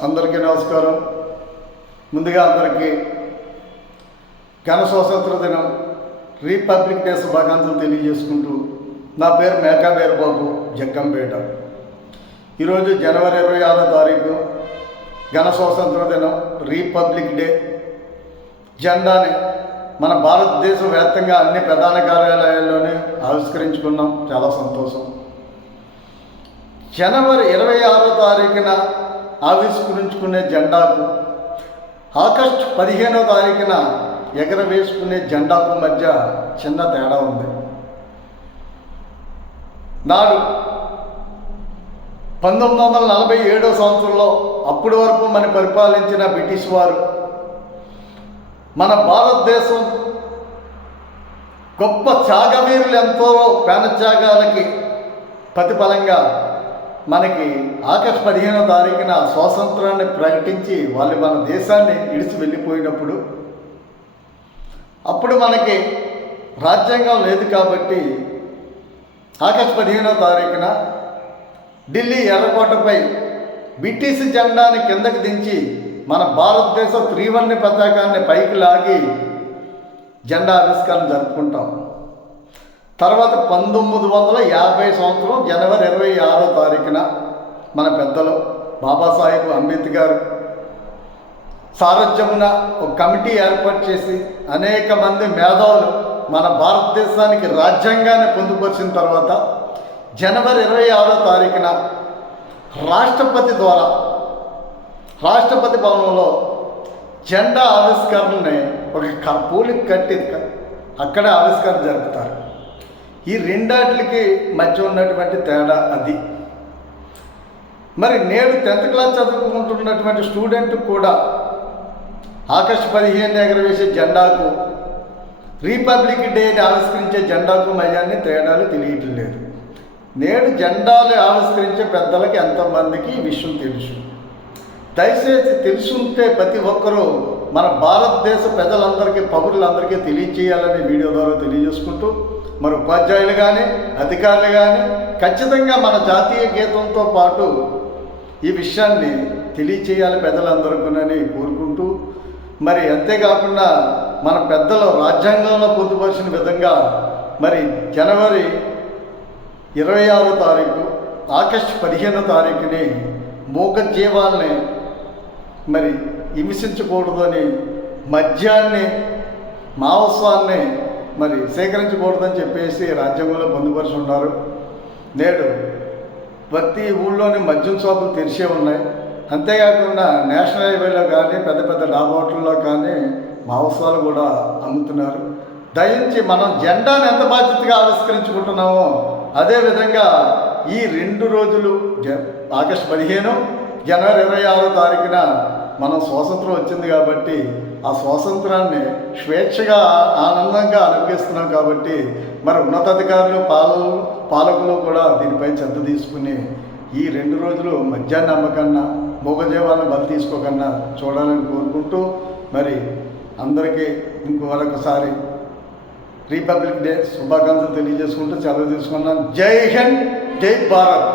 అందరికీ నమస్కారం. ముందుగా అందరికీ ఘన స్వాతంత్ర దినం రిపబ్లిక్ డే శుభాకాంక్షలు తెలియజేసుకుంటూ, నా పేరు మేకా వీరబాబు, జగ్గంపేట. ఈరోజు జనవరి 26వ తారీఖు ఘన స్వాతంత్ర దినం, రిపబ్లిక్ డే. జెండాని మన భారతదేశ వ్యాప్తంగా అన్ని ప్రధాన కార్యాలయాల్లోనే ఆవిష్కరించుకున్నాం. చాలా సంతోషం. జనవరి 26వ తారీఖున ఆవిష్కరించుకునే జెండాకు ఆగస్టు 15వ తారీఖున ఎగరవేసుకునే జెండాకు మధ్య చిన్న తేడా ఉంది. నాడు 1947వ సంవత్సరంలో అప్పటి వరకు మన పరిపాలించిన బ్రిటిష్ వారు మన భారతదేశం గొప్ప త్యాగవీరులు ఎంతో ప్రాణత్యాగాలకి ప్రతిఫలంగా మనకి ఆగస్టు 15వ తారీఖున స్వాతంత్రాన్ని ప్రకటించి వాళ్ళు మన దేశాన్ని ఇడిచి వెళ్ళిపోయినప్పుడు, అప్పుడు మనకి రాజ్యాంగం లేదు కాబట్టి ఆగస్టు 15వ తారీఖున ఢిల్లీ ఎర్రకోటపై బ్రిటిష్ జెండాని కిందకి దించి మన భారతదేశ త్రివర్ణ పతాకాన్ని పైకి లాగి జెండా ఆవిష్కరణ జరుపుకుంటాం. తర్వాత 1950 సంవత్సరం జనవరి 26వ తారీఖున మన పెద్దలు బాబాసాహెబ్ అంబేద్కర్ సారథ్యమున ఒక కమిటీ ఏర్పాటు చేసి అనేక మంది మేధావులు మన భారతదేశానికి రాజ్యాంగాన్ని పొందుపరిచిన తర్వాత జనవరి 26వ తారీఖున రాష్ట్రపతి ద్వారా రాష్ట్రపతి భవనంలో జెండా ఆవిష్కరణని ఒక పూలికి కట్టి అక్కడే ఆవిష్కరణ జరుపుతారు. ఈ రెండాటికి మధ్య ఉన్నటువంటి తేడా అది. మరి నేడు 10th క్లాస్ చదువుకుంటున్నటువంటి స్టూడెంట్ కూడా ఆగస్టు 15 ఎగరవేసే జెండాకు, రిపబ్లిక్ డేని ఆవిష్కరించే జెండాకు మధ్యాన్ని తేడాలు తెలియటం లేదు. నేడు జెండాలు ఆవిష్కరించే పెద్దలకి ఎంతమందికి ఈ విషయం తెలుసు? దయచేసి తెలుసుంటే ప్రతి ఒక్కరూ మన భారతదేశ ప్రజలందరికీ, పౌరులందరికీ తెలియచేయాలని వీడియో ద్వారా తెలియజేసుకుంటూ, మరి ఉపాధ్యాయులు కానీ అధికారులు కానీ ఖచ్చితంగా మన జాతీయ గీతంతో పాటు ఈ విషయాన్ని తెలియచేయాలి ప్రజలందరికీ కోరుకుంటూ, మరి అంతేకాకుండా మన పెద్దలు రాజ్యాంగంలో పొందుపరిచిన విధంగా మరి జనవరి 26వ తారీఖు ఆగస్టు 15వ తారీఖుని మూగజీవాల్ని మరి హింసించకూడదని, మద్యాన్ని, మాంసాన్ని మరి సేకరించకూడదని చెప్పేసి రాజ్యాంగంలో పొందుపరిచి ఉన్నారు. నేడు ప్రతి ఊళ్ళోని మద్యం షాపులు తెరిచే ఉన్నాయి. అంతేకాకుండా నేషనల్ హైవేలో కానీ పెద్ద పెద్ద డాబాట్లలో కానీ మాంసాలు కూడా అమ్ముతున్నారు. దయించి మనం జెండాను ఎంత బాధ్యతగా ఆవిష్కరించుకుంటున్నామో అదేవిధంగా ఈ 2 రోజులు ఆగస్టు 15, జనవరి 26వ తారీఖున మనం స్వాతంత్రం వచ్చింది కాబట్టి ఆ స్వాతంత్రాన్ని స్వేచ్ఛగా ఆనందంగా అనుభవిస్తున్నాం కాబట్టి మరి ఉన్నతాధికారులు, పాలకులు కూడా దీనిపై శ్రద్ధ తీసుకుని ఈ 2 రోజులు మద్యాన్ని అమ్మకన్నా, మూగజీవాలను బలి తీసుకోకన్నా చూడాలని కోరుకుంటూ, మరి అందరికీ ఇంకొకసారి రిపబ్లిక్ డే శుభాకాంక్షలు తెలియజేసుకుంటూ సెలవు తీసుకున్నాను. జై హింద్, జై భారత్.